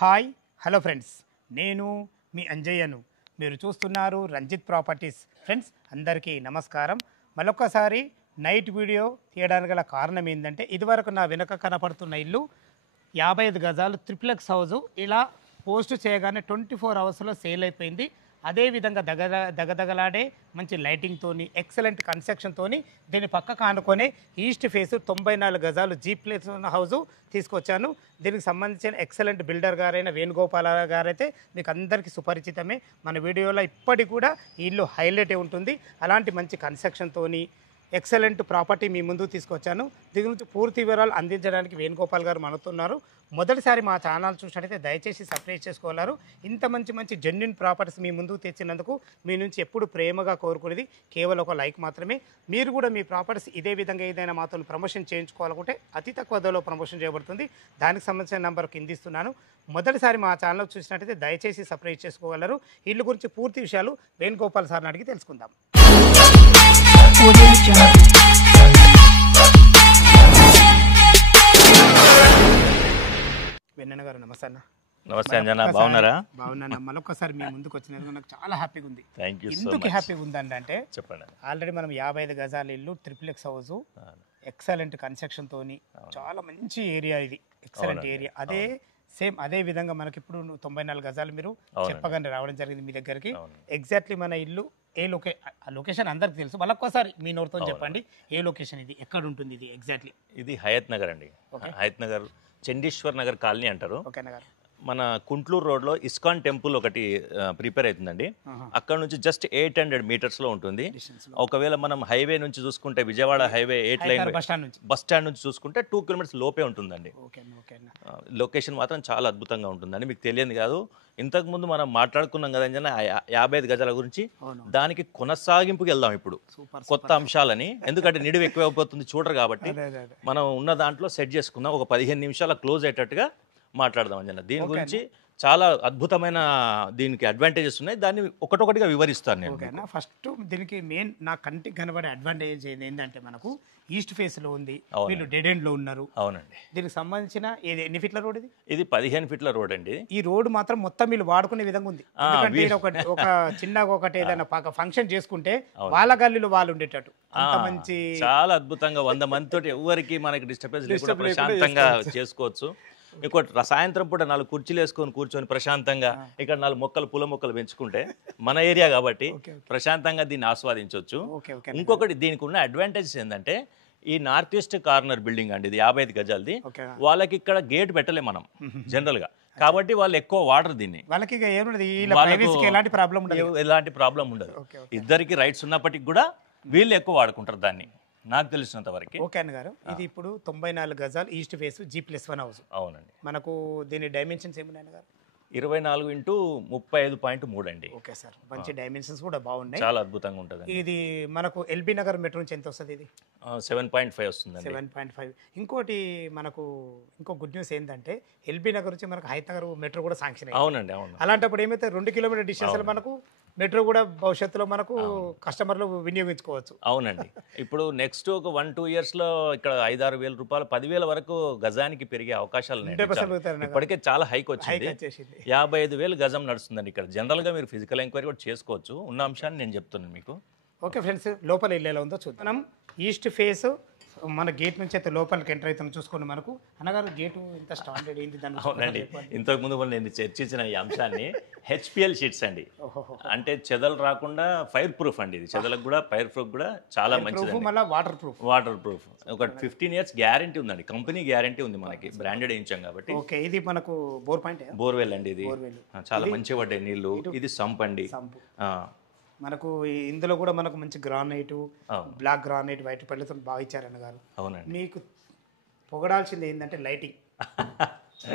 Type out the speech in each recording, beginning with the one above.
Hi hello friends, నేను మీ అంజయ్యను. మీరు చూస్తున్నారు రంజిత్ ప్రాపర్టీస్. ఫ్రెండ్స్ అందరికీ నమస్కారం. మరొకసారి నైట్ వీడియో తీయడానికి గల కారణం ఏంటంటే, ఇదివరకు నా వెనక కనపడుతున్న ఇల్లు 55 గజాలు ట్రిప్లెక్స్ హౌజు. ఇలా పోస్ట్ చేయగానే 24 అవర్స్లో సేల్ అయిపోయింది. అదేవిధంగా దగదగలాడే మంచి లైటింగ్తోని, ఎక్సలెంట్ కన్స్ట్రక్షన్తోని దీని పక్కకు ఆనుకొని ఈస్ట్ ఫేస్ 94 గజాలు జీప్లెక్స్ ఉన్న హౌజు తీసుకొచ్చాను. దీనికి సంబంధించిన ఎక్సలెంట్ బిల్డర్ గారైన వేణుగోపాల గారైతే మీకు అందరికీ సుపరిచితమే. మన వీడియోలో ఇప్పటికి కూడా ఈ ఇల్లు హైలైట్ ఉంటుంది. అలాంటి మంచి కన్స్ట్రక్షన్తోని ఎక్సలెంట్ ప్రాపర్టీ మీ ముందుకు తీసుకొచ్చాను. దీని గురించి పూర్తి వివరాలు అందించడానికి వేణుగోపాల్ గారు మనతున్నారు. మొదటిసారి మా ఛానల్ చూసినట్టయితే దయచేసి సబ్స్క్రైబ్ చేసుకోగలరు. ఇంత మంచి జెన్యూన్ ప్రాపర్టీస్ మీ ముందుకు తెచ్చినందుకు మీ నుంచి ఎప్పుడు ప్రేమగా కోరుకునేది కేవలం ఒక లైక్ మాత్రమే. మీరు కూడా మీ ప్రాపర్టీస్ ఇదే విధంగా ఏదైనా మాతో ప్రమోషన్ చేయించుకోవాలనుకుంటే అతి తక్కువ ధరలో ప్రమోషన్ చేయబడుతుంది. దానికి సంబంధించిన నెంబర్ కింద ఇస్తున్నాను. మొదటిసారి మా ఛానల్ చూసినట్టయితే దయచేసి సబ్స్క్రైబ్ చేసుకోగలరు. ఇల్లు గురించి పూర్తి విషయాలు వేణుగోపాల్ సార్ని అడిగి తెలుసుకుందాం. వెన్నన్న గారు నమస్తే అన్న. నమస్తే అంజనా, బాగున్నారా? బాగున్నాను. మరొకసారి మీ ముందుకు వచ్చినందుకు నాకు చాలా హ్యాపీగా ఉంది. ఎందుకు హ్యాపీగా ఉందంటే, చెప్పండి. ఆల్రెడీ మనం 55 గజాల ఇల్లు ట్రిప్లెక్స్ హౌస్, ఎక్సలెంట్ కన్స్ట్రక్షన్ తోని, చాలా మంచి ఏరియా ఇది, ఎక్సలెంట్ ఏరియా. అదే విధంగా మనకి ఇప్పుడు 94 గజాలు మీరు చెప్పగానే రావడం జరిగింది మీ దగ్గరికి. ఎగ్జాక్ట్లీ మన ఇల్లు లొకేషన్ అందరికి తెలుసు. మళ్ళొక్కసారి మీ నోటితో చెప్పండి, ఏ లొకేషన్ ఇది, ఎక్కడ ఉంటుంది ఇది ఎగ్జాక్ట్లీ? ఇది హయత్ నగర్ అండి. హయత్ నగర్, చండీశ్వర్ నగర్ కాలనీ అంటారు. మన కుంట్లూరు రోడ్లో ఇస్కాన్ టెంపుల్ ఒకటి ప్రిపేర్ అవుతుందండి. అక్కడ నుంచి జస్ట్ 800 మీటర్స్లో ఉంటుంది. ఒకవేళ మనం హైవే నుంచి చూసుకుంటే, Vijayawada highway 8 line bus stand నుంచి చూసుకుంటే 2 కిలోమీటర్స్ లోపే ఉంటుందండి. లొకేషన్ మాత్రం చాలా అద్భుతంగా ఉంటుందండి. మీకు తెలియదు కాదు, ఇంతకుముందు మనం మాట్లాడుకున్నాం కదా అంజనా 55 గజాల గురించి. దానికి కొనసాగింపుకి వెళ్దాం ఇప్పుడు, కొత్త అంశాలని. ఎందుకంటే నిడివి ఎక్కువైపోతుంది చూడరు కాబట్టి మనం ఉన్న దాంట్లో సెట్ చేసుకుందాం. ఒక 15 నిమిషాల క్లోజ్ అయ్యేటట్టుగా మాట్లాడదాం అంజనా. దీని గురించి చాలా అద్భుతమైన దీనికి అడ్వాంటేజెస్ ఉన్నాయి. దాన్ని ఒకటొకటిగా వివరిస్తాను నేను. ఫస్ట్ దీనికి మెయిన్ నా కంటికి కనబడే అడ్వాంటేజ్ ఏంటంటే, మనకు ఈస్ట్ ఫేస్ లో ఉంది, వీళ్ళు డెడ్ ఎండ్ లో ఉన్నారు. అవునండి. దీనికి సంబంధించిన ఎన్ని ఫీట్ల రోడ్ ఇది? ఇది 15 ఫీట్ల రోడ్ అండి. ఈ రోడ్ మాత్రం మొత్తం వీళ్ళు వాడుకునే విధంగా ఉంది. ఒక చిన్నగా ఒకటి ఏదైనా ఫంక్షన్ చేసుకుంటే వాళ్ళ గల్లీలో వాళ్ళు ఉండేటట్టు మంచి, చాలా అద్భుతంగా 100 మంది తోటి ఎవరికి మనకి డిస్టర్బెన్స్ లేకుండా ప్రశాంతంగా చేసుకోవచ్చు. ఇంకోటి, సాయంత్రం పూట 4 కుర్చీలు వేసుకొని కూర్చొని ప్రశాంతంగా ఇక్కడ 4 పూల మొక్కలు పెంచుకుంటే, మన ఏరియా కాబట్టి ప్రశాంతంగా దీన్ని ఆస్వాదించవచ్చు. ఇంకొకటి, దీనికి ఉన్న అడ్వాంటేజెస్ ఏంటంటే, ఈ నార్త్ ఈస్ట్ కార్నర్ బిల్డింగ్ అండి, ఇది 55 గజాలది. వాళ్ళకి ఇక్కడ గేట్ పెట్టలే మనం జనరల్ గా, కాబట్టి వాళ్ళు ఎక్కువ వాడరు దీన్ని. వాళ్ళకి ఎలాంటి ప్రాబ్లం ఉండదు. ఇద్దరికి రైట్స్ ఉన్నప్పటికీ కూడా వీళ్ళు ఎక్కువ వాడుకుంటారు దాన్ని, నాకు తెలిసినంత వరకు. ఓకే అన్న గారు, ఇది ఇప్పుడు 94 గజాలు ఈస్ట్ ఫేస్ G+1 హౌస్. అవునండి. మనకు దీని డైమెన్షన్స్ ఏమున్నాయి గారు? 24 x 35.3 అండి. ఓకే సార్, మంచి డైమెన్షన్స్ కూడా బాగున్నాయి, చాలా అద్భుతంగా ఉంటుంది. ఇది మనకు ఎల్బీ నగర్ మెట్రో నుంచి ఎంత వస్తుంది? ఇది 7.5 వస్తుంది. 7.5. ఇంకోటి మనకు ఇంకో గుడ్ న్యూస్ ఏంటంటే, ఎల్బీ నగర్ నుంచి మనకు హైత్ నగర్ మెట్రో కూడా శాంక్షన్ అయింది. అవునండి, అవును. అలాంటప్పుడు ఏమైతే 2 కిలోమీటర్ డిస్టెన్స్ లో మనకు మెట్రో కూడా భవిష్యత్తులో మనకు కస్టమర్లు వినియోగించుకోవచ్చు. అవునండి. ఇప్పుడు నెక్స్ట్ ఒక 1-2 years లో ఇక్కడ 5-6 వేల రూపాయలు, 10,000 వరకు గజానికి పెరిగే అవకాశాలు ఉన్నాయి. ఇప్పటికే చాలా హైక్ వచ్చింది. 55,000 గజం నడుస్తుందండి ఇక్కడ. జనరల్ గా మీరు ఫిజికల్ ఎంక్వైరీ కూడా చేసుకోవచ్చు. ఉన్న అంశాన్ని నేను చెప్తున్నాను మీకు. ఓకే ఫ్రెండ్స్, లోపల ఇల్లు ఎలా ఉందో చూద్దాం. మనం ఈస్ట్ ఫేస్ మన గేట్ నుంచి అయితే లోపలికి ఎంటర్ అవుతాం. చూసుకోండి, మనకు అన్నగారు గేటు ఇంత స్టాండర్డ్ ఏంటి? అవునండి, ఇంతకుముందు నేను చర్చించిన ఈ అంశాన్ని HPL షీట్స్ అండి. అంటే చెదలు రాకుండా ఫైర్ ప్రూఫ్ అండి. ఇది చెదలకు కూడా ఫైర్ ప్రూఫ్ కూడా చాలా మంచిది. Water proof. ఒక 15 years గ్యారంటీ ఉందండి, కంపెనీ గ్యారంటీ ఉంది మనకి, బ్రాండెడ్ వేయించాం కాబట్టి. ఓకే, ఇది మనకు బోర్వెల్ అండి. ఇది చాలా మంచిగా పడ్డాయి నీళ్లు. ఇది సంప్ అండి. మనకు ఇందులో కూడా మనకు మంచి గ్రానైట్, బ్లాక్ గ్రానైట్, వైట్ పళ్ళతో బాగా ఇచ్చారన్న గారు. అవునండి. మీకు పొగడాల్సింది ఏంటంటే లైటింగ్.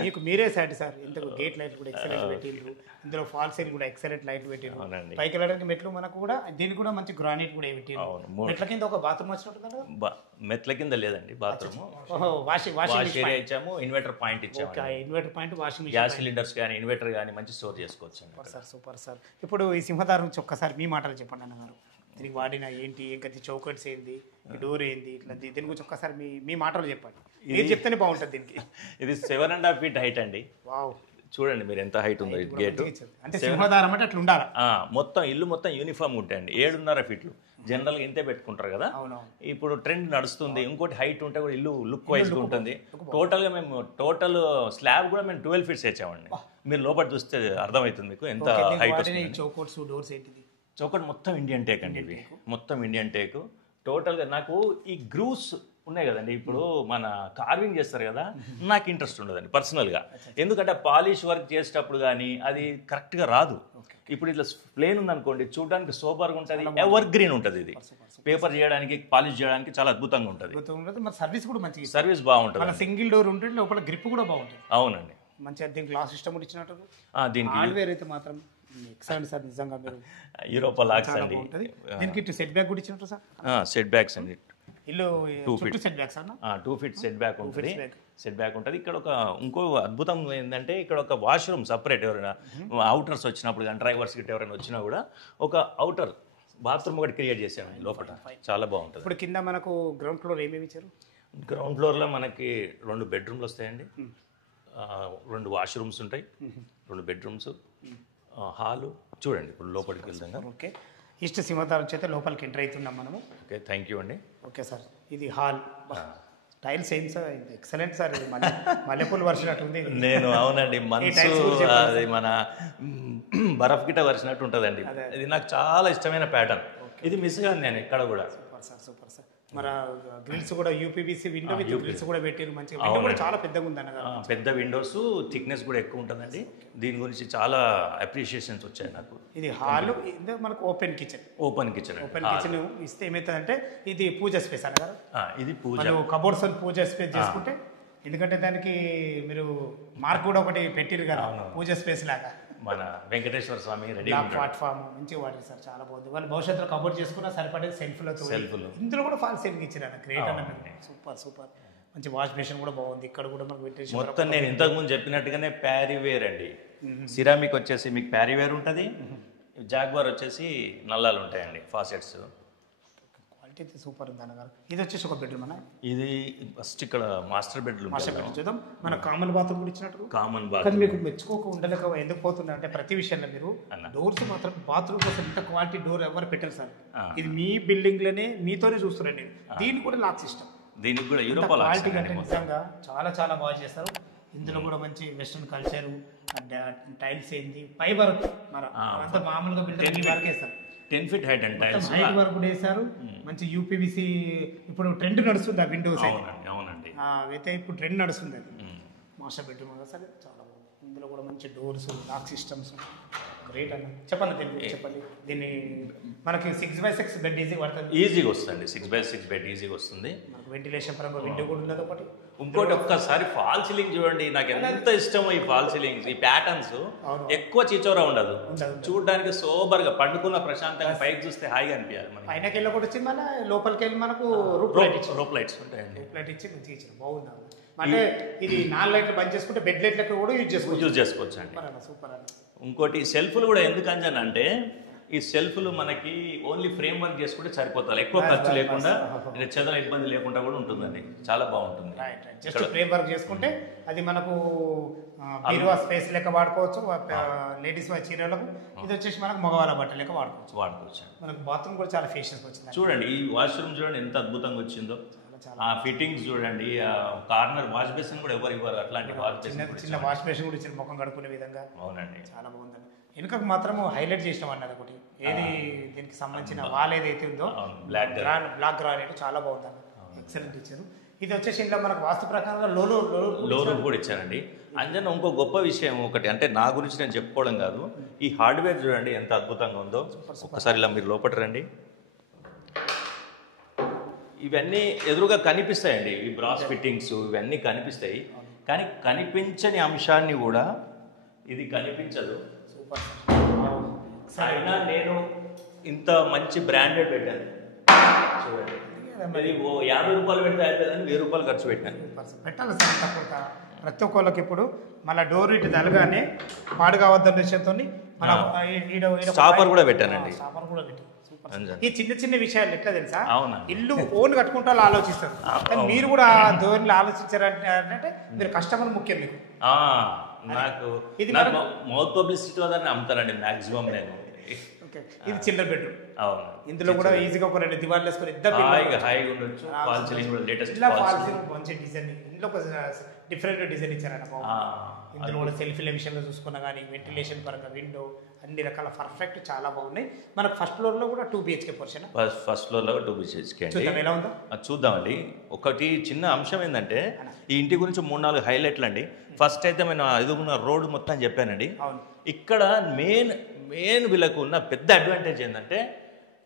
మీకు మీరే సార్, ఇంతకు గేట్ లైట్ కూడా ఎక్సలెంట్ పెట్టిండ్రు, ఇందులో ఫాల్ సీల్ కూడా ఎక్సలెంట్ లైట్ పెట్టిండ్రు. పైకి వెళ్ళడానికి మెట్లు మనకు కూడా దీనికి కూడా మంచి గ్రానైట్ కూడా పెట్టిండ్రు. మెట్ల కింద ఒక బాత్రూమ్ వచ్చినట్టు. మెట్ల కింద లేదండి బాత్రూమ్, వాషింగ్ ఏరియా ఇచ్చాము, ఇన్వర్టర్ పాయింట్ ఇచ్చాము. Inverter point, washing gas cylinders కానీ ఇన్వర్టర్ కానీ మంచి స్టోర్ చేసుకోవచ్చు. Super sir. ఇప్పుడు ఈ సింహదారం నుంచి ఒక్కసారి మీ మాటలు చెప్పండి అన్నగారు. దీనికి వాడిన ఏంటి, ఇంకా చౌకట్స్ ఏంది, డోర్ ఏంది, ఇట్లా దీని గురించి ఒక్కసారి మీ మాటలు చెప్పండి. మీరు చెప్తేనే బాగుంటుంది దీనికి. ఇది 7.5 feet హైట్ అండి. వావ్, చూడండి మీరు ఎంత హైట్ ఉందో గేటు. అంటే సింహద్వారం అంటే అట్లా ఉండాలి. మొత్తం ఇల్లు మొత్తం యూనిఫామ్ ఉంటాయండి. 7.5 ఫీట్లు జనరల్గా ఇంతే పెట్టుకుంటారు కదా. ఇప్పుడు ట్రెండ్ నడుస్తుంది. ఇంకోటి హైట్ ఉంటే కూడా ఇల్లు లుక్ వైజ్గా ఉంటుంది. టోటల్గా మేము టోటల్ స్లాబ్ కూడా మేము 12 ఫీట్స్ వేసామండి. మీరు లోపల చూస్తే అర్థమవుతుంది మీకు ఎంత హైట్ వస్తుంది. చౌకట్ మొత్తం ఇండియన్ టేక్ అండి. ఇవి మొత్తం ఇండియన్ టేక్. టోటల్గా నాకు ఈ గ్రూవ్స్ ఉన్నాయి కదండి, ఇప్పుడు మన కార్వింగ్ చేస్తారు కదా, నాకు ఇంట్రెస్ట్ ఉండదండి పర్సనల్గా. ఎందుకంటే పాలిష్ వర్క్ చేసేటప్పుడు కానీ అది కరెక్ట్గా రాదు. ఇప్పుడు ఇట్లా ప్లేన్ ఉందనుకోండి, చూడడానికి సూపర్గా ఉంటుంది, ఎవర్ గ్రీన్ ఉంటుంది. ఇది పేపర్ చేయడానికి పాలిష్ చేయడానికి చాలా అద్భుతంగా ఉంటుంది. సర్వీస్ కూడా మంచి సర్వీస్ బాగుంటుంది. సింగిల్ డోర్ ఉంటుంది, లోపల గ్రిప్ కూడా బాగుంటుంది. అవునండి. మంచిగా దీనికి గ్లాస్ సిస్టమ్ కూడా ఇచ్చినట్టు. దీనికి హార్డ్వేర్ అయితే మాత్రం ఎక్సలెంట్ సార్. నిజంగా మీరు యూరోపా లాక్స్ అండి. దీనికి ఇటు సెట్ బ్యాక్ కూడా ఇచ్చినట్టు సార్. సెట్ బ్యాక్స్ అండి. ఇల్లు 2 ఫీట్ సెట్ బ్యాక్స్ అన్న. 2 ఫీట్ సెట్ బ్యాక్ ఉంటుంది. సెట్ బ్యాక్ ఉంటుంది. ఇక్కడ ఒక ఇంకో అద్భుతం ఏంటంటే ఇక్కడ ఒక వాష్రూమ్ సపరేట్. ఎవరైనా అవుటర్స్ వచ్చినప్పుడు కానీ డ్రైవర్స్ గిట్ట ఎవరైనా వచ్చినా కూడా ఒక అవుటర్ బాత్రూమ్ ఒకటి క్రియేట్ చేసామండి లోపల. చాలా బాగుంటుంది. ఇప్పుడు కింద మనకు గ్రౌండ్ ఫ్లోర్ ఏమేమి ఇచ్చారు? గ్రౌండ్ ఫ్లోర్లో మనకి 2 బెడ్రూమ్లు వస్తాయండి, 2 వాష్రూమ్స్ ఉంటాయి, 2 బెడ్రూమ్స్, హాలు. చూడండి ఇప్పుడు లోపలికి వెళ్దాం. ఓకే, ఈస్ట్ సింహద్వారం చేత లోపలికి ఎంటర్ అవుతున్నాం మనము. ఓకే, థ్యాంక్ యూ అండి. ఓకే సార్, ఇది హాల్. టైల్స్ ఏం సార్, ఎక్సలెంట్ సార్. ఇది మల్లెపూలు వర్షినట్టు ఉంది. నేను అవునండి, మనసు అది మన బరఫ్ గిట్ట వర్షినట్టు ఉంటుందండి. ఇది నాకు చాలా ఇష్టమైన ప్యాటర్న్. ఇది మిస్ కాదు నేను ఎక్కడ కూడా. Super sir, super sir. మన గ్రిల్స్ కూడా యూపీవీసీ విండో విత్ గ్రిల్స్ కూడా పెట్టారు. మంచిగా విండో కూడా చాలా పెద్దగా ఉంది అన్నగా. పెద్ద విండోస్, థిక్నెస్ కూడా ఎక్కువ ఉంటుందండి. దీని గురించి చాలా అప్రిషియేషన్స్ వచ్చాయి నాకు. ఇది హాల్, మనకు ఓపెన్ కిచెన్. ఓపెన్ కిచెన్ ఇస్తే ఏమవుతుందంటే ఇది పూజ స్పేస్ అన్నగారు. ఇది పూజ కబోర్డ్స్ పూజ స్పేస్ చేసుకుంటే, ఎందుకంటే దానికి మీరు మార్క్ కూడా ఒకటి పెట్టిరు కదా పూజ స్పేస్ లాగా. మన వెంకటేశ్వర స్వామి రెడీ ప్లాట్ఫామ్ మంచిగా వాడారు సార్, చాలా బాగుంది. వాళ్ళు భవిష్యత్తులో కబోర్డ్ చేసుకున్నా సరిపడేది సెల్ఫ్లో. ఇందులో కూడా ఫాల్ సేవింగ్ ఇచ్చారు. గ్రేట్ అన్న, సూపర్ సూపర్. మంచి వాష్ బేసిన్ కూడా బాగుంది. ఇక్కడ కూడా మనకు వెంకటేశ్వర మొత్తం నేను ఇంతకుముందు చెప్పినట్టుగానే ప్యారీవేర్ అండి. సిరామిక్ వచ్చేసి మీకు ప్యారీవేర్ ఉంటుంది, జాగ్వార్ వచ్చేసి నల్లాలు ఉంటాయండి, ఫాసెట్స్. క్వాలిటీ అయితే సూపర్ ఉంది అన్నగారు. ఇది వచ్చేసి ఒక బెడ్రూమ్ అన్న. ఇది ఫస్ట్ ఇక్కడ మాస్టర్ బెడ్రూమ్. చూద్దాం. మన కామన్ బాత్రూమ్ కూడా ఇచ్చినట్టు. Common bathroom. కానీ మీకు మెచ్చుకోక ఉండలేక ఎందుకు పోతున్నా అంటే, ప్రతి విషయంలో మీరు డోర్స్ మాత్రం బాత్రూమ్ కోసం ఇంత క్వాలిటీ డోర్ ఎవరు పెట్టారు సార్. ఇది మీ బిల్డింగ్ లోనే మీతోనే చూస్తున్నాండి. దీనికి కూడా లాక్ సిస్టమ్, దీనికి కూడా యూరోపా క్వాలిటీ కంటే నిజంగా చాలా చాలా బాగా చేస్తారు. ఇందులో కూడా మంచి వెస్ట్రన్ కల్చర్, టైల్స్ ఏంది, ఫైబర్ మన అంత మామూలుగా బిల్డింగ్ వరకు వేస్తారు. 10 feet height and tiles height వరకు కూడా వేశారు. మంచి యూపీవీసీ ఇప్పుడు ట్రెండ్ నడుస్తుంది ఆ విండోస్. అవునండి, అయితే ఇప్పుడు ట్రెండ్ నడుస్తుంది. అది మాస్టర్ బెడ్రూమ్ కదా సార్, చాలా బాగుంది. ఇందులో కూడా మంచి డోర్స్, లాక్ సిస్టమ్స్, గ్రేట్ అన్న. చెప్పండి దీన్ని, చెప్పండి. దీన్ని మనకి 6x6 బెడ్ ఈజీగా పడుతుంది. ఈజీగా వస్తుంది. 6x6 బెడ్ ఈజీగా వస్తుంది. మనకు వెంటిలేషన్ పరంగా విండో కూడా ఉన్నది ఒకటి. ఇంకోటి ఒక్కసారి ఫాల్ సీలింగ్ చూడండి. నాకు ఎంత ఇష్టమో ఈ ఫాల్ సీలింగ్స్, ఈ ప్యాటర్న్స్. ఎక్కువ చిచోరా ఉండదు, చూడడానికి సోబర్ గా పండుకున్న ప్రశాంతంగా పైకి చూస్తే హాయిగా అనిపించాలి. పైనకి వెళ్ళి కూడా వచ్చి మన లోపలికి వెళ్ళి మనకు రూప్ లైట్స్ ఉంటాయండి. రూప్ లైట్ ఇచ్చి మంచిగా ఇచ్చారు, బాగుంది. అంటే ఇది 4 లైట్లు బంద్ చేసుకుంటే బెడ్ లైట్ లెక్క కూడా యూజ్ చేసుకోవచ్చు అండి. సూపర్ అన్న. ఇంకోటి సెల్ఫ్లు కూడా ఎందుకు అంటే, ఈ సెల్ఫ్లు మనకి ఓన్లీ ఫ్రేమ్ వర్క్ చేసుకుంటే సరిపోతారు, ఎక్కువ ఖర్చు లేకుండా, చెదల ఇబ్బంది లేకుండా కూడా ఉంటుందండి. చాలా బాగుంటుంది. జస్ట్ ఫ్రేమ్ వర్క్ చేసుకుంటే అది మనకు బీరువా స్పేస్ లెక్క వాడుకోవచ్చు. లేడీస్ చీరలకు ఇది వచ్చేసి మనకు మగవాళ్ళ బట్ట లెక్క వాడుకోవచ్చు. మనకు బాత్రూమ్ కూడా చాలా ఫేషియస్ వచ్చింది. చూడండి ఈ వాష్రూమ్ చూడండి ఎంత అద్భుతంగా వచ్చిందో. ఆ ఫిట్టింగ్స్ చూడండి, కార్నర్ వాష్ బేసిన్ కూడా ఎవరు ఇవ్వరు. అట్లాంటి వాష్ బేసిన్, చిన్న వాష్ బేసిన్ కూడా ఇచ్చిన ముఖం కడుక్కునే విధంగా. అవునండి, చాలా బాగుందండి. వెనుకకు మాత్రం హైలైట్ చేసినాం అన్నది ఒకటి. ఏది దీనికి సంబంధించిన వాల్ ఏదైతే ఉందో బ్లాక్ గ్రానైట్ చాలా బాగుందండి, ఎక్సలెంట్ ఇచ్చారు. ఇది వచ్చేసి ఇంట్లో మనకు వాస్తు ప్రకారంగా లో రూమ్ కూడా ఇచ్చారండి. అంజన్ ఇంకో గొప్ప విషయం ఒకటి అంటే, నా గురించి నేను చెప్పుకోవడం కాదు, ఈ హార్డ్వేర్ చూడండి ఎంత అద్భుతంగా ఉందో. ఒకసారి ఇలా మీరు లోపల రండి. ఇవన్నీ ఎదురుగా కనిపిస్తాయండి, ఈ బ్రాస్ ఫిట్టింగ్స్ ఇవన్నీ కనిపిస్తాయి. కానీ కనిపించని అంశాన్ని కూడా ఇది కనిపించదు. అయినా నేను ఇంత మంచి బ్రాండెడ్ పెట్టాను చూడండి. ఇది 50 రూపాయలు పెడితే అయిపోయిందని 1000 రూపాయలు ఖర్చు పెట్టాను. పెట్టాలి సార్ తప్పకుండా. ప్రతి ఒక్కళ్ళకి ఇప్పుడు మళ్ళీ డోర్ ఇటు తలగానే పాడు కావద్దన్న విషయంతో స్టాపర్ కూడా పెట్టానండి. స్టాపర్ కూడా పెట్టి ఈ చిన్న చిన్న విషయాలు ఎట్లా తెలుసా, ఇల్లు ఓన్ కట్టుకుంటా ఆలోచిస్తారు. కానీ మీరు కూడా ధోరణిలో ఆలోచించారంటే మీరు కస్టమర్ ముఖ్యం. మీకు నాకు మౌత్ పబ్లిసిటీలో దాన్ని అమ్ముతానండి మాక్సిమం నేను. ఇది చిల్డ్రన్ బెడ్రూమ్. అవును, ఇందులో కూడా ఈజీగా ఒక 2 దివాన్లు వేసుకొని ఇద్దరు హాయిగా ఉండొచ్చు. ఫాల్ సీలింగ్ కూడా లేటెస్ట్ ఫాల్ సీలింగ్ మంచి డిజైన్. ఇందులో ఒక డిఫరెంట్ డిజైన్ ఇచ్చారన్న. ఇందులో కూడా సెల్ఫీల విషయంలో చూసుకున్నా కానీ వెంటిలేషన్ పరంగా విండో అన్ని రకాల పర్ఫెక్ట్ చాలా బాగున్నాయి. మనకు ఫస్ట్ ఫ్లోర్ లో కూడా 2 BHK పోర్షన్. ఫస్ట్ ఫ్లోర్ లో 2 BHK అండి. ఎలా ఉందో చూద్దామండి. ఒకటి చిన్న అంశం ఏంటంటే ఈ ఇంటి గురించి 3-4 హైలైట్లు అండి. ఫస్ట్ అయితే నేను ఎదుగున్న రోడ్ మొత్తం చెప్పానండి. ఇక్కడ మెయిన్ వీళ్ళకు ఉన్న పెద్ద అడ్వాంటేజ్ ఏంటంటే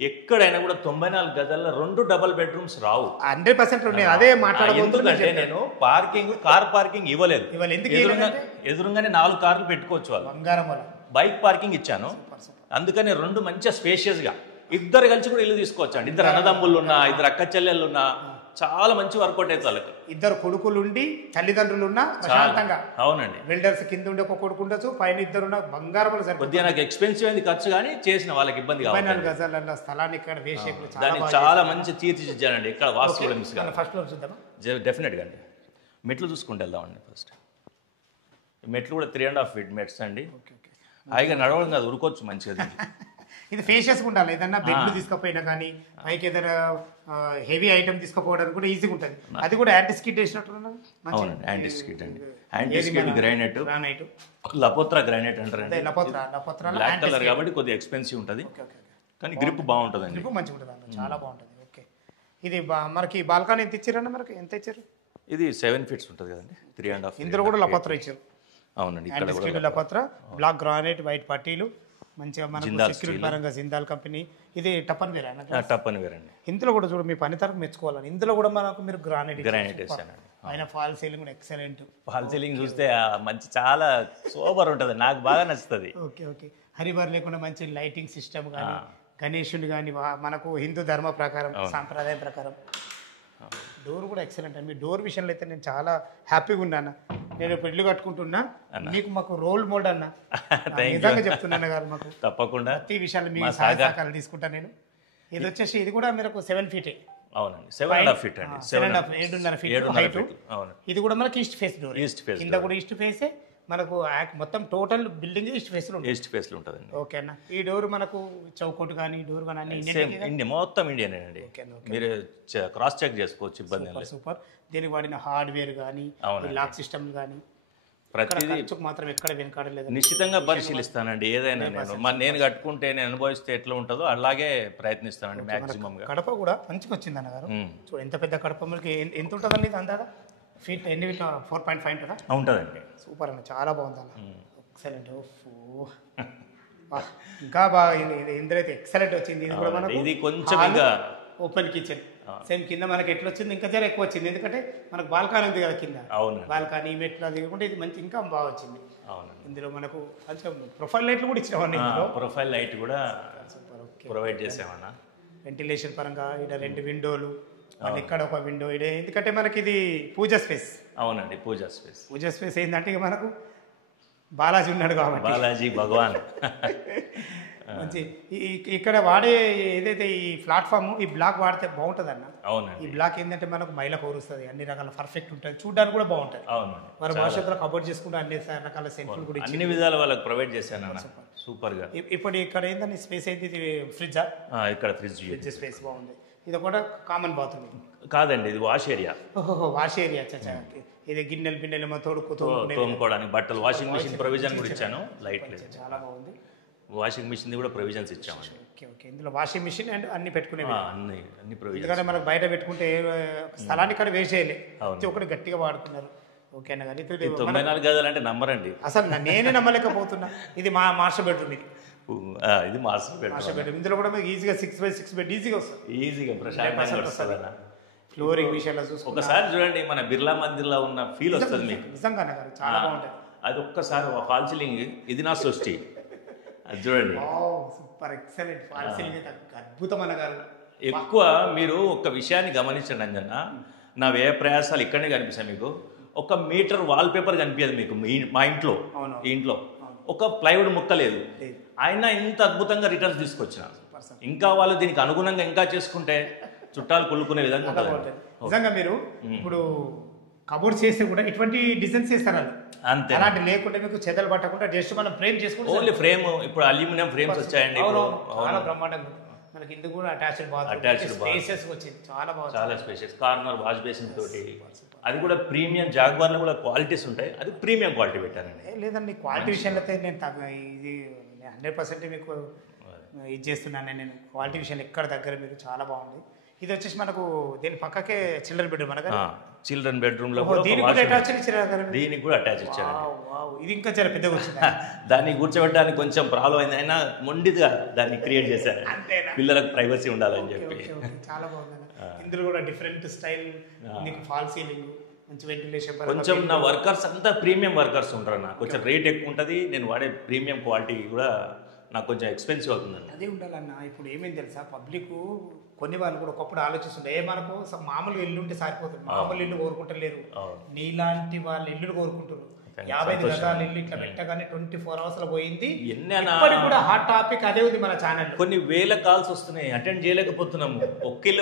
ఎక్కడైనా కూడా 94 గజాల్లో 2 డబుల్ బెడ్రూమ్స్ రావు. 100% అదే మాట్లాడబోతున్నా. ఎందుకంటే నేను కార్ పార్కింగ్ ఇవ్వలేదు. ఎదురుగానే 4 కార్లు పెట్టుకోవచ్చు వాళ్ళు. బైక్ పార్కింగ్ ఇచ్చాను. అందుకని 2 మంచిగా స్పేషియస్ గా ఇద్దరు కలిసి కూడా ఇల్లు తీసుకోవచ్చు అండి. 2 అన్నదమ్ములు ఉన్నా, 2 అక్క చెల్లెళ్ళు ఉన్నా చాలా మంచి వర్కౌట్ అయితే వాళ్ళకి. 2 కొడుకులు ఉండి తల్లిదండ్రులు ఉన్నా ప్రశాంతంగా. అవునండి, వెల్డర్స్ కింద ఉండి ఒక కొడుకు ఉండొచ్చు, పైన 2 ఉన్న బంగారం. కొద్దిగా నాకు ఎక్స్పెన్సివ్ అయింది ఖర్చు, కానీ చేసిన వాళ్ళకి ఇబ్బంది కాదు. 4 గజాల స్థలాన్ని ఇక్కడ దాన్ని చాలా మంచి తీర్చిదిద్దానండి. ఇక్కడ వాస్తు ఫస్ట్ ఫ్లోర్ చూద్దామా? డెఫినెట్గా అండి. మెట్లు చూసుకుంటూ వెళ్దామండి. ఫస్ట్ మెట్లు కూడా 3.5 feet మెట్స్ అండి. హాయిగా నడవడం కాదు, ఉరుకోవచ్చు మంచిగా. ఇది ఫేషియస్గా ఉండాలి. ఏదన్నా బెడ్లు తీసుకపోయినా కానీ పైకి ఏదైనా హెవీ ఐటమ్ తీసుకుపోవడానికి కూడా ఈజీగా ఉంటుంది. అది కూడా యాంటీ స్కిడ్ వేసినట్టు. అవునండి, యాంటీ స్కిడ్ అండి. యాంటీ స్కిడ్ గ్రానైట్, లపోత్రా గ్రానైట్ అంటారండి. బ్లాక్ కలర్ కాబట్టి కొద్దిగా ఎక్స్పెన్సివ్ ఉంటుంది, కానీ గ్రిప్ బాగుంటుంది అండి. గ్రిప్ మంచిగా ఉంటుంది, చాలా బాగుంటుంది. ఓకే, ఇది మనకి బాల్కనీ ఎంత ఇచ్చారన్న? మనకి ఎంత ఇచ్చారు? ఇది 7 feet ఉంటుంది కదండి. 3.5. ఇందులో కూడా లపోత్రా ఇచ్చారు. అవునండి, లపోత్రా, బ్లాక్ గ్రానైట్, వైట్ పట్టీలు మంచిగా. మనకు సెక్యూరిటీ పరంగా జిందాల్ కంపెనీ. ఇది టపన్ వేర్ అండి. ఇందులో కూడా చూడు, మీ పని తరకు మెచ్చుకోవాలని. ఇందులో కూడా మనకు మీరు గ్రానైట్ వేసానండి. ఆయన ఫాల్ సీలింగ్ కూడా ఎక్సలెంట్. ఫాల్ సీలింగ్ చూస్తే మంచి చాలా సూపర్ ఉంటుంది, నాకు బాగా నచ్చుతుంది. ఓకే, హరిబర్ లేకుండా మంచి లైటింగ్ సిస్టమ్ కానీ, గణేశుని కానీ మనకు హిందూ ధర్మ ప్రకారం, సాంప్రదాయం ప్రకారం. డోర్ కూడా ఎక్సలెంట్ అండి. మీ డోర్ విషయంలో అయితే నేను చాలా హ్యాపీగా ఉన్నాను. నేను ఇప్పుడు ఇల్లు కట్టుకుంటున్నా, మీకు మాకు రోల్ మోడల్ అన్న. నిజంగా చెప్తున్నాను గారు, మాకు తప్పకుండా ప్రతి విషయాలు మీ సహకారాలు తీసుకుంటా నేను. ఇది వచ్చేసి ఇది కూడా మీకు 7 feet. అవునండి, 7.5 feet అండి. 7.5 feet హైట్. ఇది కూడా మనకి ఈస్ట్ ఫేస్ డోర్. కింద కూడా ఈస్ట్ ఫేసే మనకు. మొత్తం టోటల్ బిల్డింగ్ ఈస్ట్ ఫేస్ లో ఉంటుంది. ఓకే అన్న. ఈ డోర్ మనకు చౌకోట్ కానీ డోర్ కానీ అన్ని ఇండియన్, మొత్తం ఇండియన్ అండి. మీరు క్రాస్ చెక్ చేసుకోవచ్చు, ఇబ్బంది లేదు. సూపర్. దీనికి వాడిన హార్డ్వేర్ కానీ, లాక్ సిస్టమ్ కానీ ప్రతిదీ మాత్రం ఎక్కడ వెనకాడలేదు. నిశ్చితంగా పరిశీలిస్తానండి. ఏదైనా నేను కట్టుకుంటే నేను అనుభవిస్తే ఎట్లా ఉంటుందో అలాగే ప్రయత్నిస్తానండి మాక్సిమం గా. కడప కూడా మంచిగా వచ్చింది అన్నగారు. చూడు ఎంత పెద్ద కడప. మనకి ఎంత ఉంటుందండి ఇది అందాదా? ఫీట్ ఎన్ని? 4.5 ఉంటుందా? ఉంటుందండి. సూపర్ అన్న, చాలా బాగుంది అన్న. ఎక్సలెంట్. ఇంకా బాగా ఇందులో అయితే ఎక్సలెంట్ వచ్చింది. ఇది కూడా మనకు ఇది కొంచెం ఇంకా ఓపెన్ కిచెన్ సేమ్. కింద మనకి ఎట్లా వచ్చింది, ఇంకా జర ఎక్కువ వచ్చింది. ఎందుకంటే మనకు బాల్కనీ ఉంది కదా కింద. బాల్కనీ మెట్లు అది కూడా ఇది మంచి ఇంకా బాగా వచ్చింది. ఇందులో మనకు మంచిగా ప్రొఫైల్ లైట్లు కూడా ఇచ్చినామన్నా. ప్రొఫైల్ లైట్ కూడా ప్రొవైడ్ చేసామన్నా. వెంటిలేషన్ పరంగా ఇక్కడ 2 విండోలు, ఇక్కడ ఒక విండో. ఇదే ఎందుకంటే మనకి ఇది పూజ స్పేస్. అవునండి, పూజ స్పేస్ ఏంటంటే ఇక మనకు బాలాజీ ఉన్నాడు కాబట్టి, బాలాజీ భగవాన్. మంచి ఇక్కడ వాడే ఏదైతే ఈ ప్లాట్ఫామ్, ఈ బ్లాక్ వాడితే బాగుంటుంది అన్న. అవునండి, ఈ బ్లాక్ ఏంటంటే మనకు మైల కోరుస్తుంది, అన్ని రకాల పర్ఫెక్ట్ ఉంటుంది, చూడడానికి కూడా బాగుంటుంది. అవునండి, మరి భవిష్యత్తులో కబోర్డ్ చేసుకుంటే అన్ని రకాల సెల్ఫ్లు కూడా అన్ని విధాలు వాళ్ళకి ప్రొవైడ్ చేశాను అన్న. సూపర్ గా. ఇప్పుడు ఇక్కడ ఏంటంటే స్పేస్ అయితే ఇది ఫ్రిడ్జా? ఇక్కడ ఫ్రిడ్జ్ స్పేస్ బాగుంది. ఇది కూడా కామన్ బాత్రూమ్ కాదండి, ఇది వాష్ ఏరియా. Wash area. ఇది గిన్నెలు తోముకోవడానికి, బట్టలు, వాషింగ్ మిషన్ ప్రొవిజన్ కూడా ఇచ్చాను. లైట్ చాలా బాగుంది. వాషింగ్ మిషన్ కూడా ప్రొవిజన్స్ ఇచ్చాము. ఓకే, ఇందులో వాషింగ్ మిషన్ అండ్ అన్ని పెట్టుకునే అన్ని ప్రొవిజన్. ఎందుకంటే మనకు బయట పెట్టుకుంటే స్థలాన్ని ఇక్కడ వేస్ట్ చేయలే, ఒకటి గట్టిగా వాడుకున్నారు. ఓకేనా? కానీ 94 గజాలు అంటే నమ్మరండి, అసలు నేనే నమ్మలేకపోతున్నా. ఇది మా మాస్టర్ బెడ్రూమ్. ఇది మాస్టర్ బెడ్రూమ్. ఇందులో కూడా ఈజీగా 6x6 బెడ్ ఈజీగా వస్తుంది. ఈజీగా ప్రశాంతంగా ఫ్లోరింగ్ విషయాల్లో చూసుకుంటే ఒకసారి చూడండి, మన బిర్లా మందిర్లో ఉన్న ఫీల్ వస్తుంది మీకు. నిజంగా చాలా బాగుంటుంది. అది ఒక్కసారి ఫాల్ సీలింగ్, ఇది నా సృష్టి. అది చూడండి, సూపర్ ఎక్సలెంట్. ఫాల్ సీలింగ్ అయితే అద్భుతం అన్నగారు. ఎక్కువ మీరు ఒక విషయాన్ని గమనించండి అంజన్న, నా వ్యయ ప్రయాసాలు ఇక్కడనే కనిపిస్తాయి మీకు. 1 మీటర్ వాల్ పేపర్ కనిపించదు మీకు మా ఇంట్లో. ఈ ఇంట్లో ఒక ప్లైవుడ్ ముక్క లేదు. ఆయన ఇంత అద్భుతంగా రిటర్న్స్ తీసుకొచ్చిన. ఇంకా వాళ్ళు దీనికి అనుగుణంగా ఇంకా చేసుకుంటే చుట్టాలు కొలుకునే విధంగా. నిజంగా మీరు ఇప్పుడు కబోర్డ్స్ చేస్తే కూడా ఇటువంటి డిజైన్స్ చేస్తారు వాళ్ళు. అంతే అలాంటి లేకుండా మీకు చెదలు పట్టకుండా జస్ట్ మనం ఫ్రేమ్ చేసుకుంటే ఓన్లీ ఫ్రేమ్. ఇప్పుడు అల్యూమినియం ఫ్రేమ్స్ వచ్చాయండి ఇప్పుడు. చాలా బ్రహ్మాండంగా మనకి ఇందుకు కూడా అటాచ్డ్ బాత్రూమ్ స్పేసెస్ వచ్చింది, చాలా బాగుంది, చాలా స్పేషియస్. కార్నర్ వాష్ బేసిన్ తోటి, అది కూడా ప్రీమియం. జాగ్వార్లో కూడా క్వాలిటీస్ ఉంటాయి, అది ప్రీమియం క్వాలిటీ పెట్టారండి. లేదండి క్వాలిటీ విషయంలో అయితే నేను ఇది 100% మీకు ఇది చేస్తున్నాను నేను. క్వాలిటీ విషయంలో ఎక్కడ దగ్గర మీకు చాలా బాగుంది. ఇది వచ్చేసి మనకు దీని పక్కకే చిల్డ్రన్ బెడ్రూమ్ అనగా చిల్డ్రన్ బెడ్రూమ్ లో దీనికి కూడా అటాచ్ ఇచ్చారు. ఇది ఇంకా చాలా పెద్దగా వచ్చింది. దాన్ని కూర్చోబెట్టడానికి కొంచెం ప్రాబ్లం అయింది, అయినా మొండిగా దాన్ని క్రియేట్ చేశారు, పిల్లలకు ప్రైవసీ ఉండాలని చెప్పి. చాలా బాగుంది. ఇందులో కూడా డిఫరెంట్ స్టైల్, మీకు ఫాల్ సీలింగ్, మంచి వెంటిలేషన్. కొంచెం నా వర్కర్స్ అంతా ప్రీమియం వర్కర్స్ ఉంటారు, నాకు కొంచెం రేట్ ఎక్కువ ఉంటుంది. నేను వాడే ప్రీమియం క్వాలిటీ కూడా నాకు కొంచెం ఎక్స్పెన్సివ్ అవుతుందండి. అదే ఉండాలన్న. ఇప్పుడు ఏమైంది తెలుసా, పబ్లిక్ కొన్ని వాళ్ళు కూడా ఒకప్పుడు ఆలోచిస్తుండే మనకు మామూలుగా ఇల్లు ఉంటే సరిపోతుంది, మామూలు ఇల్లు కోరుకుంటలేరు, నీలాంటి వాళ్ళ ఇల్లు కోరుకుంటారు. 55 గజాల ఇల్లు ఇట్లా పెట్టగానే 24 hours లో పోయింది. ఇప్పటికి కూడా హాట్ టాపిక్ అదే ఉంది మన ఛానల్. కొన్ని వేల కాల్స్ వస్తున్నాయి, అటెండ్ చేయలేకపోతున్నాము.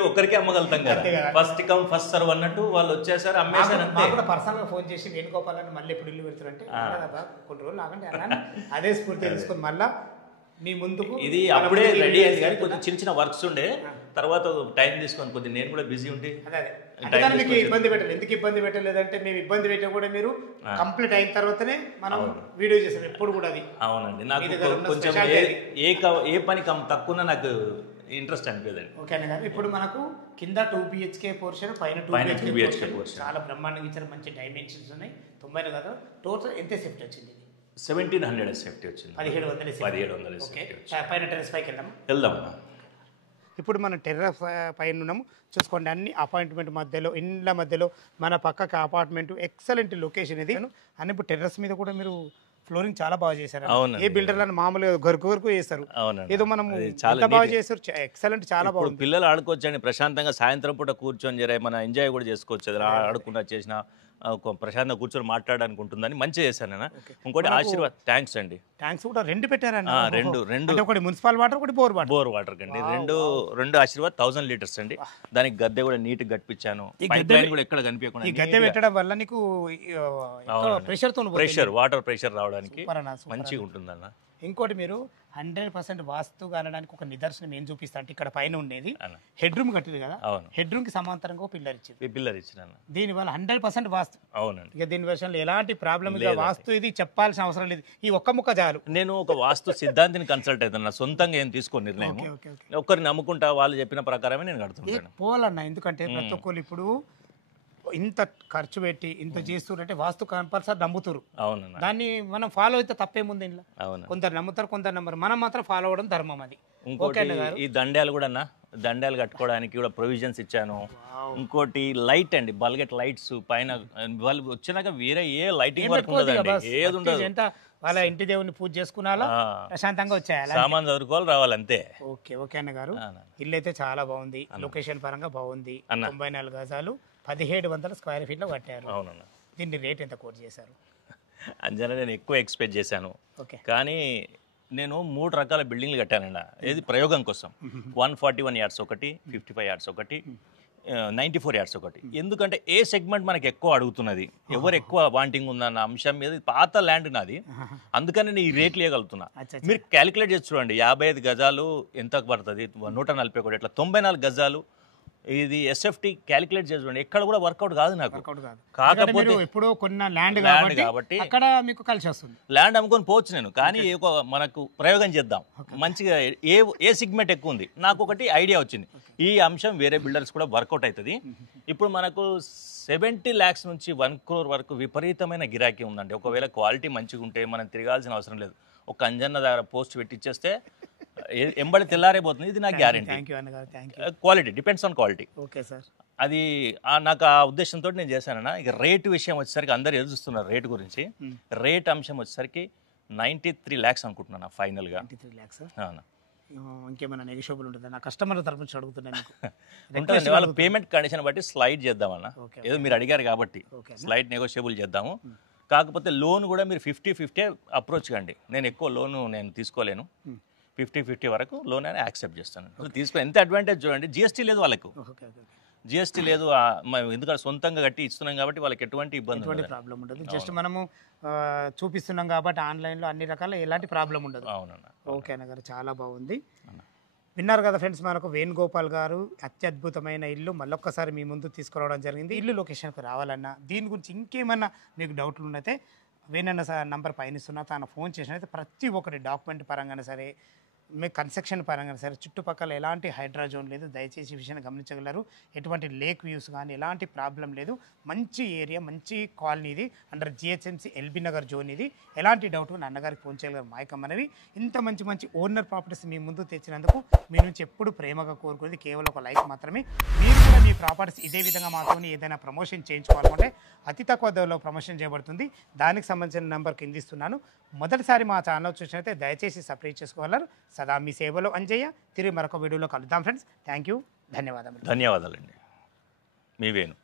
ఒక్కరికే అమ్మగలుగుతాం కదా, ఫస్ట్ కమ్ ఫస్ట్ సర్వ్ అన్నట్టు. వాళ్ళు వచ్చేసారు, అమ్మేసారు. కూడా పర్సనల్ గా ఫోన్ చేసి వేణుగోపాలని మళ్ళీ ఎప్పుడు ఇల్లు పెడతారంటే కొన్ని రోజులు ఆగండి అలా అదే స్ఫూర్తి తెలుసుకొని మళ్ళా మీ ముందుకు ఇది అప్పుడే రెడీ అయింది. కానీ కొంచెం చిన్న చిన్న వర్క్స్ ఉండే, తర్వాత టైం తీసుకొని కొద్దిగా నేను కూడా బిజీ ఉంటే మీకు ఇబ్బంది పెట్టలేదు. ఎందుకు ఇబ్బంది పెట్టలేదంటే మేము ఇబ్బంది పెట్టా కూడా మీరు కంప్లీట్ అయిన తర్వాతనే మనం వీడియో చేసాం ఎప్పుడు కూడా. అది అవునండి, నాకు కొంచెం ఏ పని తక్కువ నాకు ఇంట్రెస్ట్ అనిపించదండి. ఓకేనా గారు. ఇప్పుడు మనకు కింద 2 BHK పోర్షన్, పైన 2 BHK పోర్షన్. చాలా బ్రహ్మాండంగా ఇచ్చారు, మంచి డైమెన్షన్స్ ఉన్నాయి. 90 కదా టోటల్ ఎంత సేఫ్టీ వచ్చింది? 1700 సేఫ్టీ వచ్చింది. 1700 పైన టెర్రస్ పైకి వెళ్దాం. ఇప్పుడు మనం టెర్రస్ పైన ఉన్నాము. చూసుకోండి, అన్ని అపాయింట్మెంట్ మధ్యలో, ఇండ్ల మధ్యలో మన పక్కకి అపార్ట్మెంట్, ఎక్సలెంట్ లొకేషన్ ఇది. అని ఇప్పుడు టెర్రస్ మీద కూడా మీరు ఫ్లోరింగ్ చాలా బాగా చేశారు. ఏ బిల్డర్లను మామూలుగా వరకు చేస్తారు, ఏదో మనం చాలా బాగా చేస్తారు. ఎక్సలెంట్, చాలా బాగుంది. పిల్లలు ఆడుకోవచ్చండి ప్రశాంతంగా, సాయంత్రం పూట కూర్చొని మన ఎంజాయ్ కూడా చేసుకోవచ్చు. ఆడుకున్నా చేసిన ప్రశాంతంగా కూర్చొని మాట్లాడడానికి ఉంటుందని మంచిగా చేశాను నేను. ఇంకోటి ఆశీర్వాద్ థ్యాంక్స్ అండి. థ్యాంక్స్ కూడా 2 పెట్టారండి. రెండు ఒకటి మున్సిపల్ వాటర్, ఒకటి బోర్ వాటర్ అండి. రెండు ఆశీర్వాద్ 1000 లీటర్స్ అండి. దానికి గద్దె కూడా నీట్ గట్టించాను. పైప్ లైన్ కూడా ఎక్కడ కనిపించకుండా ఈ గద్దె పెట్టడం వల్ల నీకు వాటర్ ప్రెషర్ రావడానికి మంచిగా ఉంటుందన్న. ఇంకోటి మీరు 100% వాస్తుగా అనడానికి ఒక నిదర్శనం ఏం చూపిస్తా అంటే, ఇక్కడ పైన ఉండేది హెడ్ రూమ్ కట్టింది కదా, హెడ్ రూమ్ కి సమాంతరంగా పిల్లర్ ఇచ్చిన దీని వల్ల 100% వాస్తు. అవునండి. ఇక దీని విషయంలో ఎలాంటి ప్రాబ్లం వాస్తు ఇది చెప్పాల్సిన అవసరం లేదు. ఈ ఒక్క ముక్క చాలు. నేను ఒక వాస్తు సిద్ధాంతిని కన్సల్ట్ అవుతున్నా, సొంతంగా ఏం తీసుకో నిర్ణయం. ఒకరిని నమ్ముకుంటా, వాళ్ళు చెప్పిన ప్రకారమే నేను కడుతున్నాను. పోవాలన్నా, ఎందుకంటే ప్రతి ఒక్కరు ఇప్పుడు ఇంత ఖర్చు పెట్టి ఇంత చేస్తున్నట్టే వాస్తు కంపల్సరీ నమ్ముతారు. దాన్ని మనం ఫాలో అయితే తప్పేముంది. ఇంట్లో కొందరు నమ్ముతారు, కొందరు నమ్మరు. మనం మాత్రం ఫాలో అవ్వడం ధర్మం. అది ఈ దండాలు కూడా దండాలు కట్టుకోవడానికి కూడా ప్రొవిజన్స్ ఇచ్చాను. ఇంకోటి లైట్ అండి, బల్గెట్ లైట్స్ పైన. వాళ్ళు వచ్చినాక వేరే ఏ లైటింగ్ వర్క్ ఉండదండి, ఏది ఉండదు. వాళ్ళ ఇంటి దేవుని పూజ చేసుకున్నాలా, ప్రశాంతంగా వచ్చేయాలి, సామాన్ చదువుకోవాలి, రావాలి అంతే. ఓకే అన్న గారు, ఇల్లు అయితే చాలా బాగుంది, లొకేషన్ పరంగా బాగుంది. 94 గజాలు 1700 స్క్వేర్ ఫీట్ లో కట్టారు. అవునన్నా. దీన్ని రేట్ ఎంత కోట్ చేశారు? అంజనా నేను ఎక్కువ ఎక్స్పెక్ట్ చేశాను, కానీ నేను 3 రకాల బిల్డింగ్లు కట్టానండి. ఏది ప్రయోగం కోసం. 141 యార్డ్స్ ఒకటి, 55 యార్డ్స్ ఒకటి, 94 యార్డ్స్ ఒకటి. ఎందుకంటే ఏ సెగ్మెంట్ మనకి ఎక్కువ అడుగుతున్నది, ఎవరు ఎక్కువ వాంటింగ్ ఉందన్న అంశం మీద. పాత ల్యాండ్ నాది, అందుకని నేను ఈ రేట్లు ఇవ్వగలుగుతున్నా. మీరు క్యాలిక్యులేట్ చేసి చూడండి, 55 గజాలు ఎంత పడుతుంది, 141. ఇట్లా 94 గజాలు. ఇది ఎస్ఎఫ్టీ క్యాలిక్యులేట్ చేసి చూడండి, ఎక్కడ కూడా వర్కౌట్ కాదు నాకు. కాకపోతే ఇప్పుడు కొన్న ల్యాండ్ కాబట్టి అక్కడ మీకు కలిసి వస్తుంది. ల్యాండ్ అమ్ముకొని పోవచ్చు నేను, కానీ మనకు ప్రయోగం చేద్దాం మంచిగా. ఏ సిగ్మెంట్ ఎక్కువ ఉంది, నాకు ఒకటి ఐడియా వచ్చింది. ఈ అంశం వేరే బిల్డర్స్ కూడా వర్కౌట్ అవుతుంది. ఇప్పుడు మనకు 70 lakhs నుంచి 1 crore వరకు విపరీతమైన గిరాకీ ఉందండి. ఒకవేళ క్వాలిటీ మంచిగా ఉంటే మనం తిరగాల్సిన అవసరం లేదు. ఒక అంజన్న దగ్గర పోస్ట్ పెట్టిచ్చేస్తే ఎంబడి తెల్లారైపోతుంది. ఇది నా guarantee. Quality depends on quality. అది నాకు ఆ ఉద్దేశంతో నేను చేశానన్నా. ఇక రేటు విషయం వచ్చేసరికి అందరు ఎదురుస్తున్నారు రేటు గురించి. రేట్ అంశం వచ్చేసరికి 93 lakhs అనుకుంటున్నాను ఫైనల్గా. 93 lakhs. ఇంకేమైనా నెగోషియబుల్ ఉంటుందా? నా కస్టమర్ తరపు నుంచి అడుగుతున్నాను. ఉంటుందండి, వాళ్ళ పేమెంట్ కండిషన్ బట్టి స్లైడ్ చేద్దామన్నా. ఏదో మీరు అడిగారు కాబట్టి స్లైడ్ నెగోషియబుల్ చేద్దాము. కాకపోతే లోన్ కూడా మీరు 50-50 అప్రోచ్ కండి. నేను ఎక్కువ లోను నేను తీసుకోలేను. 50-50 వరకు లోన్ అని యాక్సెప్ట్ చేస్తాను. తీసుకుని ఎంత అడ్వాంటేజ్ చూడండి, జిఎస్టీ లేదు వాళ్ళకు. జిఎస్టీ లేదు ఎందుకంటే సొంతంగా కట్టి ఇస్తున్నాం కాబట్టి వాళ్ళకి ఎటువంటి ఇబ్బంది ఉండదు. ప్రాబ్లం ఉండదు. జస్ట్ మనము చూపిస్తున్నాం కాబట్టి ఆన్లైన్లో అన్ని రకాల ఎలాంటి ప్రాబ్లం ఉండదు. అవునన్నా. ఓకే అన్న గారు, చాలా బాగుంది. విన్నారు కదా ఫ్రెండ్స్, మనకు వేణుగోపాల్ గారు అత్యద్భుతమైన ఇల్లు మళ్ళొక్కసారి మీ ముందు తీసుకురావడం జరిగింది. ఇల్లు లొకేషన్కి రావాలన్నా దీని గురించి ఇంకేమన్నా మీకు డౌట్లు ఉన్నైతే వేణన్న నంబర్ పైన ఇస్తున్నా, తను ఫోన్ చేసినైతే ప్రతి ఒక్కటి డాక్యుమెంట్ పరంగానే సరే, మీకు కన్స్ట్రక్షన్ పరంగా సరే, చుట్టుపక్కల ఎలాంటి హైడ్రాజోన్ లేదు, దయచేసి ఈ విషయాన్ని గమనించగలరు. ఎటువంటి లేక్ వ్యూస్ కానీ ఎలాంటి ప్రాబ్లం లేదు. మంచి ఏరియా, మంచి కాలనీ ఇది, under GHMC LB Nagar zone ఇది. ఎలాంటి డౌట్ నా అన్నగారికి ఫోన్ చేయగలరు మాయకమ్మనవి. ఇంత మంచి మంచి ఓనర్ ప్రాపర్టీస్ మీ ముందు తెచ్చినందుకు మీ నుంచి ఎప్పుడు ప్రేమగా కోరుకునేది కేవలం ఒక లైక్ మాత్రమే. మీరు కూడా మీ ప్రాపర్టీస్ ఇదే విధంగా మాతో ఏదైనా ప్రమోషన్ చేయించుకోవాలనుకుంటే అతి తక్కువ ధరలో ప్రమోషన్ చేయబడుతుంది. దానికి సంబంధించిన నెంబర్ కింద ఇస్తున్నాను. మొదటిసారి మా ఛానల్ చూసినట్లయితే దయచేసి సబ్స్క్రైబ్ చేసుకోగలరు. సదా మీ సేవలో అంజయ్య. తిరిగి మరొక వీడియోలో కలుద్దాం ఫ్రెండ్స్. థ్యాంక్ యూ, ధన్యవాదాలు. ధన్యవాదాలండి. మీ వేణు.